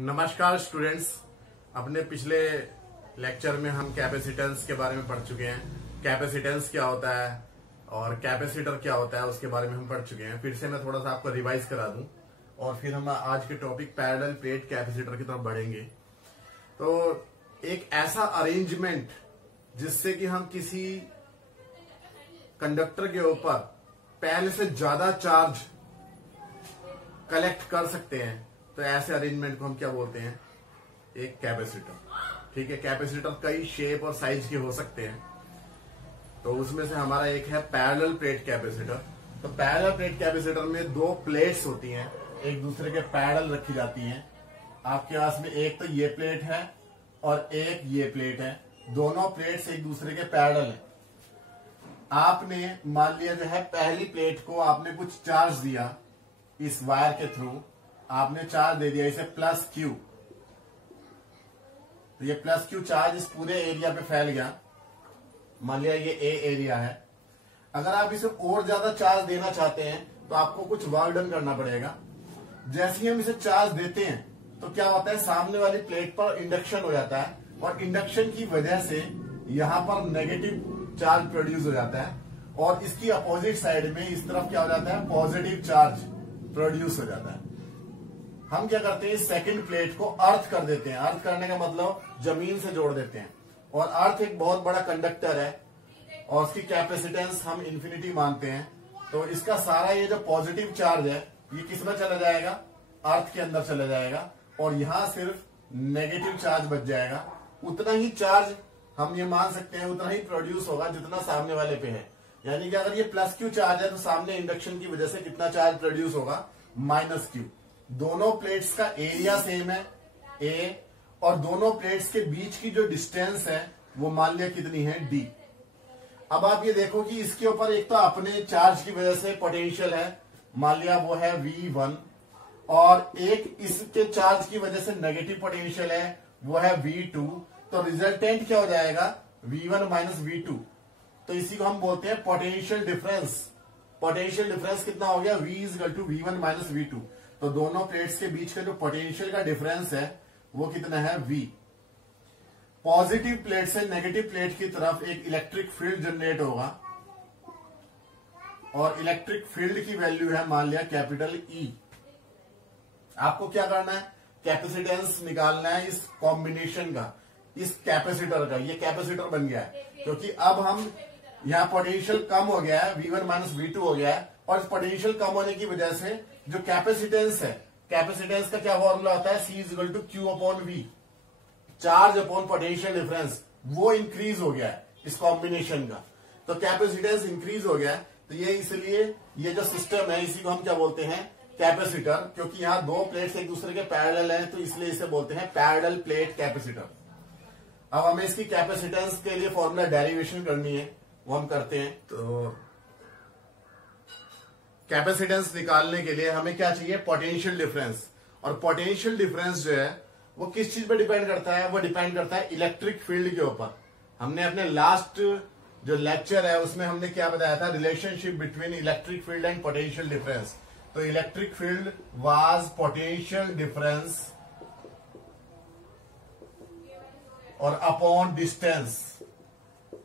नमस्कार स्टूडेंट्स। अपने पिछले लेक्चर में हम कैपेसिटेंस के बारे में पढ़ चुके हैं। कैपेसिटेंस क्या होता है और कैपेसिटर क्या होता है उसके बारे में हम पढ़ चुके हैं। फिर से मैं थोड़ा सा आपको रिवाइज करा दूं और फिर हम आज के टॉपिक पैरेलल प्लेट कैपेसिटर की तरफ बढ़ेंगे। तो एक ऐसा अरेंजमेंट जिससे कि हम किसी कंडक्टर के ऊपर पहले से ज्यादा चार्ज कलेक्ट कर सकते हैं, तो ऐसे अरेंजमेंट को हम क्या बोलते हैं? एक कैपेसिटर। ठीक है, कैपेसिटर कई शेप और साइज के हो सकते हैं, तो उसमें से हमारा एक है पैरेलल प्लेट कैपेसिटर। तो पैरेलल प्लेट कैपेसिटर में दो प्लेट्स होती हैं, एक दूसरे के पैरेलल रखी जाती हैं। आपके पास में एक तो ये प्लेट है और एक ये प्लेट है, दोनों प्लेट्स एक दूसरे के पैरेलल हैं। आपने मान लिया जो है पहली प्लेट को आपने कुछ चार्ज दिया, इस वायर के थ्रू आपने चार्ज दे दिया इसे प्लस क्यू। तो ये प्लस क्यू चार्ज इस पूरे एरिया पे फैल गया। मान लिया ये ए एरिया है। अगर आप इसे और ज्यादा चार्ज देना चाहते हैं तो आपको कुछ वर्क डन करना पड़ेगा। जैसे ही हम इसे चार्ज देते हैं तो क्या होता है, सामने वाली प्लेट पर इंडक्शन हो जाता है और इंडक्शन की वजह से यहां पर नेगेटिव चार्ज प्रोड्यूस हो जाता है और इसकी अपोजिट साइड में इस तरफ क्या हो जाता है, पॉजिटिव चार्ज प्रोड्यूस हो जाता है। हम क्या करते हैं, सेकंड प्लेट को अर्थ कर देते हैं। अर्थ करने का मतलब जमीन से जोड़ देते हैं। और अर्थ एक बहुत बड़ा कंडक्टर है और उसकी कैपेसिटेंस हम इंफिनिटी मानते हैं। तो इसका सारा ये जो पॉजिटिव चार्ज है ये किसमें चला जाएगा, अर्थ के अंदर चला जाएगा और यहां सिर्फ नेगेटिव चार्ज बच जाएगा। उतना ही चार्ज हम ये मान सकते हैं उतना ही प्रोड्यूस होगा जितना सामने वाले पे है। यानी कि अगर ये प्लस क्यू चार्ज है तो सामने इंडक्शन की वजह से कितना चार्ज प्रोड्यूस होगा, माइनस क्यू। दोनों प्लेट्स का एरिया सेम है ए, और दोनों प्लेट्स के बीच की जो डिस्टेंस है वो मान लिया कितनी है, डी। अब आप ये देखो कि इसके ऊपर एक तो अपने चार्ज की वजह से पोटेंशियल है, मान लिया वो है V1, और एक इसके चार्ज की वजह से नेगेटिव पोटेंशियल है वो है V2। तो रिजल्टेंट क्या हो जाएगा, V1 माइनस V2। तो इसी को हम बोलते हैं पोटेंशियल डिफरेंस। पोटेंशियल डिफरेंस कितना हो गया, V is equal to V1 minus V2। तो दोनों प्लेट्स के बीच का जो पोटेंशियल का डिफरेंस है वो कितना है, V। पॉजिटिव प्लेट से नेगेटिव प्लेट की तरफ एक इलेक्ट्रिक फील्ड जनरेट होगा और इलेक्ट्रिक फील्ड की वैल्यू है मान लिया कैपिटल E। आपको क्या करना है, कैपेसिटेंस निकालना है इस कॉम्बिनेशन का, इस कैपेसिटर का। ये कैपेसिटर बन गया है क्योंकि अब हम यहाँ पोटेंशियल कम हो गया है, V1 माइनस V2 हो गया है, और इस पोटेंशियल कम होने की वजह से जो कैपेसिटेंस है, कैपेसिटेंस का क्या फॉर्मूला होता है, C is equal to Q upon V, charge upon potential difference, वो इंक्रीज हो गया है इस कॉम्बिनेशन का। तो कैपेसिटेंस इंक्रीज हो गया है, तो ये इसलिए ये जो सिस्टम है इसी को हम क्या बोलते हैं, कैपेसिटर। क्योंकि यहाँ दो प्लेट्स एक दूसरे के पैरेलल हैं तो इसलिए इसे बोलते हैं पैरेलल प्लेट कैपेसिटर। अब हमें इसकी कैपेसिटेंस के लिए फॉर्मूला डेरिवेशन करनी है, वो हम करते हैं। तो कैपेसिटेंस निकालने के लिए हमें क्या चाहिए, पोटेंशियल डिफरेंस। और पोटेंशियल डिफरेंस जो है वो किस चीज पर डिपेंड करता है, वो डिपेंड करता है इलेक्ट्रिक फील्ड के ऊपर। हमने अपने लास्ट जो लेक्चर है उसमें हमने क्या बताया था, relationship between electric field and potential difference. तो electric field was potential difference और अपॉन डिस्टेंस,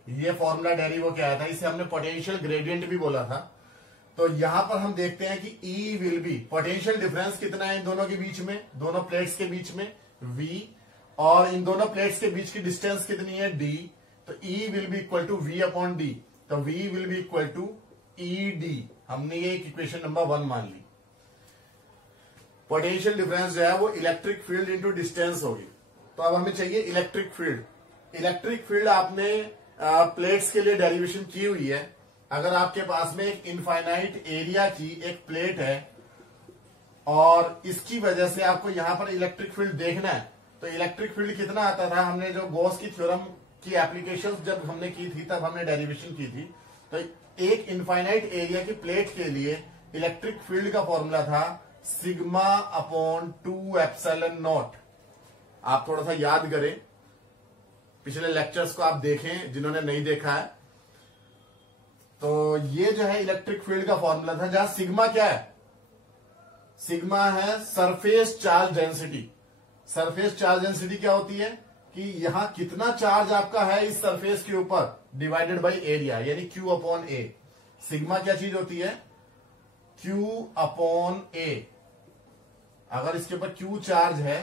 ये फॉर्मूला डेरिव क्या आया था, इसे हमने पोटेंशियल ग्रेडियंट भी बोला था। तो यहां पर हम देखते हैं कि E will B, potential difference कितना है इन दोनों के बीच में, दोनों प्लेट्स के बीच में, V, और इन दोनों प्लेट्स के बीच की डिस्टेंस कितनी है, D। तो E will be equal to V upon D। तो V will be equal to ED। हमने ये इक्वेशन नंबर 1 मान ली। पोटेंशियल डिफरेंस जो है वो इलेक्ट्रिक फील्ड इंटू डिस्टेंस होगी। तो अब हमें चाहिए इलेक्ट्रिक फील्ड। इलेक्ट्रिक फील्ड आपने प्लेट्स के लिए डेरिवेशन की हुई है। अगर आपके पास में एक इनफाइनाइट एरिया की एक प्लेट है और इसकी वजह से आपको यहां पर इलेक्ट्रिक फील्ड देखना है, तो इलेक्ट्रिक फील्ड कितना आता था, हमने जो गॉस की थ्योरम की एप्लीकेशंस जब हमने की थी तब हमने डेरिवेशन की थी। तो एक इनफाइनाइट एरिया की प्लेट के लिए इलेक्ट्रिक फील्ड का फॉर्मूला था सिग्मा अपॉन 2 एप्सिलॉन नॉट। आप थोड़ा सा याद करें, पिछले लेक्चर्स को आप देखें जिन्होंने नहीं देखा है। तो ये जो है इलेक्ट्रिक फील्ड का फॉर्मूला था, जहां सिग्मा क्या है, सिग्मा है surface charge density. Surface charge density क्या होती है कि यहां कितना चार्ज आपका है इस सरफेस के ऊपर डिवाइडेड बाय एरिया, यानी Q अपॉन ए। सिग्मा क्या चीज होती है? Q अपॉन ए। अगर इसके ऊपर Q चार्ज है,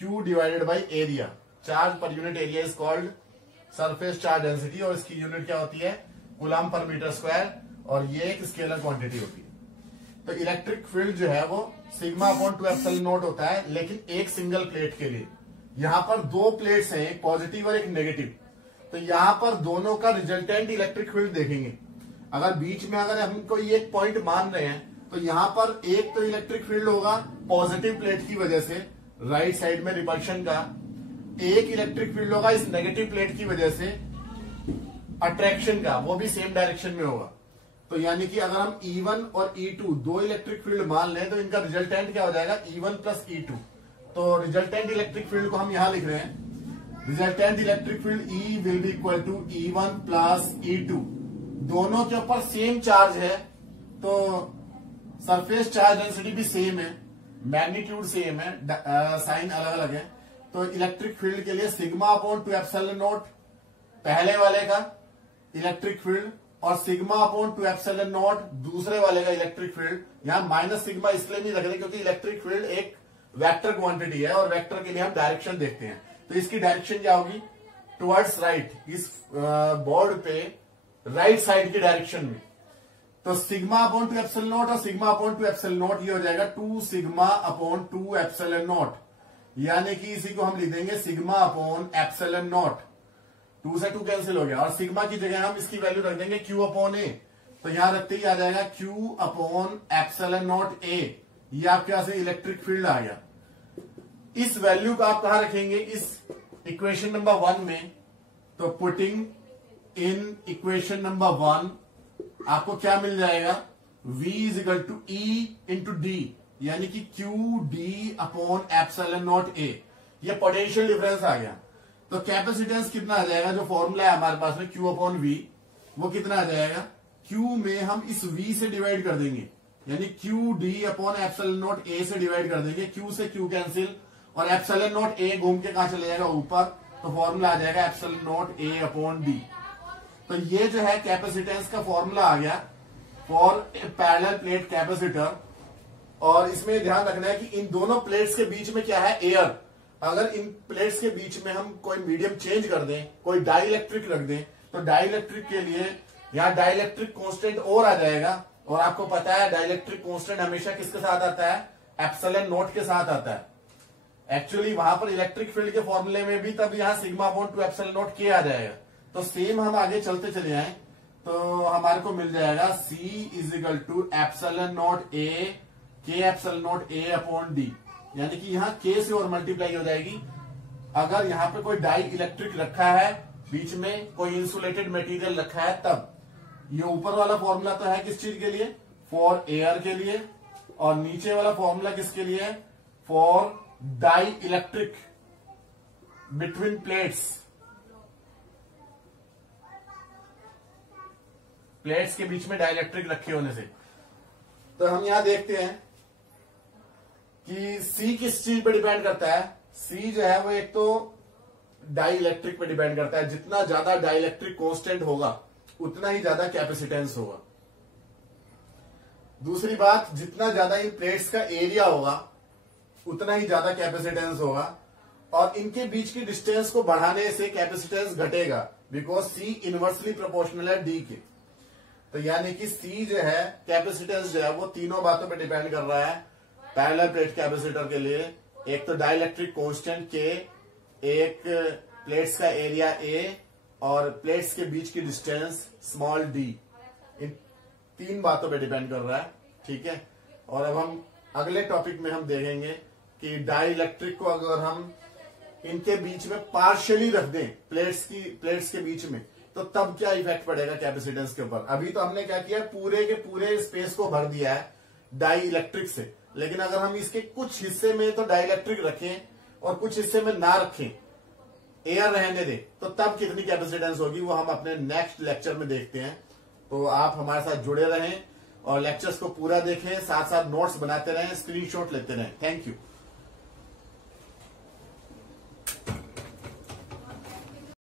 Q divided by area, charge per unit area is called surface charge density, और इसकी यूनिट क्या होती है? कूलम पर मीटर स्क्वायर, और ये एक स्केलर क्वांटिटी होती है। तो इलेक्ट्रिक फील्ड जो है वो सिग्मा अपॉन 2 एप्सिलॉन नॉट होता है, लेकिन एक सिंगल प्लेट के लिए। यहां पर दो प्लेट्स हैं, एक पॉजिटिव और एक नेगेटिव, तो यहां पर दोनों का रिजल्टेंट इलेक्ट्रिक फील्ड देखेंगे। अगर बीच में अगर हम कोई एक पॉइंट मान रहे हैं, तो यहां पर एक तो इलेक्ट्रिक फील्ड होगा पॉजिटिव प्लेट की वजह से, राइट साइड में रिपल्शन का। एक इलेक्ट्रिक फील्ड होगा इस नेगेटिव प्लेट की वजह से अट्रैक्शन का, वो भी सेम डायरेक्शन में होगा। तो यानी कि अगर हम E1 और E2 दो इलेक्ट्रिक फील्ड मान लें, तो इनका रिजल्टेंट क्या हो जाएगा? E1 plus E2। तो रिजल्टेंट इलेक्ट्रिक फील्ड को हम यहां लिख रहे हैं, resultant electric field E will be equal to E1 plus E2। दोनों के ऊपर सेम चार्ज है, तो सरफेस चार्ज डेंसिटी भी सेम है, मैग्नीट्यूड सेम है, साइन अलग अलग है। तो इलेक्ट्रिक फील्ड के लिए सिग्मा अपॉन 2 एप्सिलॉन नॉट पहले वाले का इलेक्ट्रिक फील्ड, और सिग्मा अपॉन 2 एप्सिलॉन नॉट दूसरे वाले का इलेक्ट्रिक फील्ड। यहां माइनस सिग्मा इसलिए नहीं रख रहे क्योंकि इलेक्ट्रिक फील्ड एक वेक्टर क्वांटिटी है, और वेक्टर के लिए हम डायरेक्शन देखते हैं। तो इसकी डायरेक्शन क्या होगी? टुवर्ड्स राइट, इस बोर्ड पे राइट साइड की डायरेक्शन में। तो सिग्मा अपॉन 2 एप्सिलॉन नॉट और सिग्मा अपॉन 2 एप्सिलॉन नॉट, ये हो जाएगा 2 सिग्मा अपॉन 2 एप्सिलॉन नॉट, यानी कि इसी को हम लिख देंगे सिग्मा अपॉन एप्सिलॉन नॉट। 2 से 2 कैंसिल हो गया, और सिग्मा की जगह हम इसकी वैल्यू रख देंगे Q अपॉन ए। तो यहां रखते ही आ जाएगा Q upon epsilon naught A. ये आपके यहां से इलेक्ट्रिक फील्ड आ गया। इस वैल्यू को आप कहां रखेंगे? इस इक्वेशन नंबर 1 में। तो पुटिंग इन इक्वेशन नंबर 1 आपको क्या मिल जाएगा? V is equal to E into D, यानी कि Q D upon epsilon naught A. ये पोटेंशियल डिफरेंस आ गया। तो कैपेसिटेंस कितना आ जाएगा? जो फॉर्मूला है हमारे पास में Q अपॉन V, वो कितना आ जाएगा? Q में हम इस V से डिवाइड कर देंगे, यानी Q D upon epsilon not A से डिवाइड कर देंगे। Q से Q कैंसिल, और एप्सिलॉन नॉट A घूम के कहां चले जाएगा? ऊपर। तो फॉर्मूला आ जाएगा epsilon not A upon D। तो ये जो है कैपेसिटेंस का फॉर्मूला आ गया फॉर पैरेलल प्लेट कैपेसिटर। और इसमें ध्यान रखना है कि इन दोनों प्लेट्स के बीच में क्या है? एयर। अगर इन प्लेट्स के बीच में हम कोई मीडियम चेंज कर दें, कोई डाइलेक्ट्रिक रख दें, तो डाइलेक्ट्रिक के लिए यहां डाइलेक्ट्रिक कांस्टेंट और आ जाएगा। और आपको पता है डाइलेक्ट्रिक कांस्टेंट हमेशा किसके साथ आता है? एप्सिलॉन नॉट के साथ आता है। एक्चुअली वहां पर इलेक्ट्रिक फील्ड के फॉर्मूले में भी तब यहां सिग्मा अपॉन 2 एप्सिलॉन नॉट के आ जाएगा। तो सेम हम आगे चलते चले आए, तो हमारे को मिल जाएगा C is equal to epsilon naught A K epsilon naught A upon D, यानी कि यहां K से और मल्टीप्लाई हो जाएगी। अगर यहां पे कोई डाई इलेक्ट्रिक रखा है, बीच में कोई इंसुलेटेड मटेरियल रखा है, तब ये ऊपर वाला फॉर्मूला तो है किस चीज के लिए? फॉर एयर के लिए। और नीचे वाला फॉर्मूला किसके लिए है? For dielectric between plates. Plates के बीच में डाइलेक्ट्रिक रखे होने से। तो हम यहां देखते हैं कि C किस चीज पे डिपेंड करता है? C जो है वो एक तो डाई इलेक्ट्रिक पे डिपेंड करता है। जितना ज्यादा डाइलेक्ट्रिक कांस्टेंट होगा उतना ही ज्यादा कैपेसिटेंस होगा। दूसरी बात, जितना ज्यादा इन प्लेट्स का एरिया होगा उतना ही ज्यादा कैपेसिटेंस होगा। और इनके बीच की डिस्टेंस को बढ़ाने से कैपेसिटेंस घटेगा, बिकॉज C इनवर्सली प्रोपोर्शनल है D के। तो यानी कि C जो है कैपेसिटेंस जो है वो तीनों बातों पे डिपेंड कर रहा है। पैरेलल प्लेट कैपेसिटर के लिए एक तो डाइलेक्ट्रिक कांस्टेंट K, एक प्लेट्स का एरिया A, और प्लेट्स के बीच की डिस्टेंस स्मॉल d। इन तीन बातों पे डिपेंड कर रहा है। ठीक है। और अब हम अगले टॉपिक में हम देखेंगे कि डाइलेक्ट्रिक को अगर हम इनके बीच में पार्शियली रख दें, प्लेट्स के बीच में, तो तब क्या इफेक्ट पड़ेगा कैपेसिटेंस के ऊपर। अभी तो हमने क्या किया, पूरे के पूरे स्पेस को भर दिया है डाई इलेक्ट्रिक से। लेकिन अगर हम इसके कुछ हिस्से में तो डाइलेक्ट्रिक रखें और कुछ हिस्से में ना रखें, एयर रहने दें, तो तब कितनी कैपेसिटेंस होगी वो हम अपने नेक्स्ट लेक्चर में देखते हैं। तो आप हमारे साथ जुड़े रहें और लेक्चर्स को पूरा देखें, साथ साथ नोट्स बनाते रहें, स्क्रीनशॉट लेते रहें। Thank you.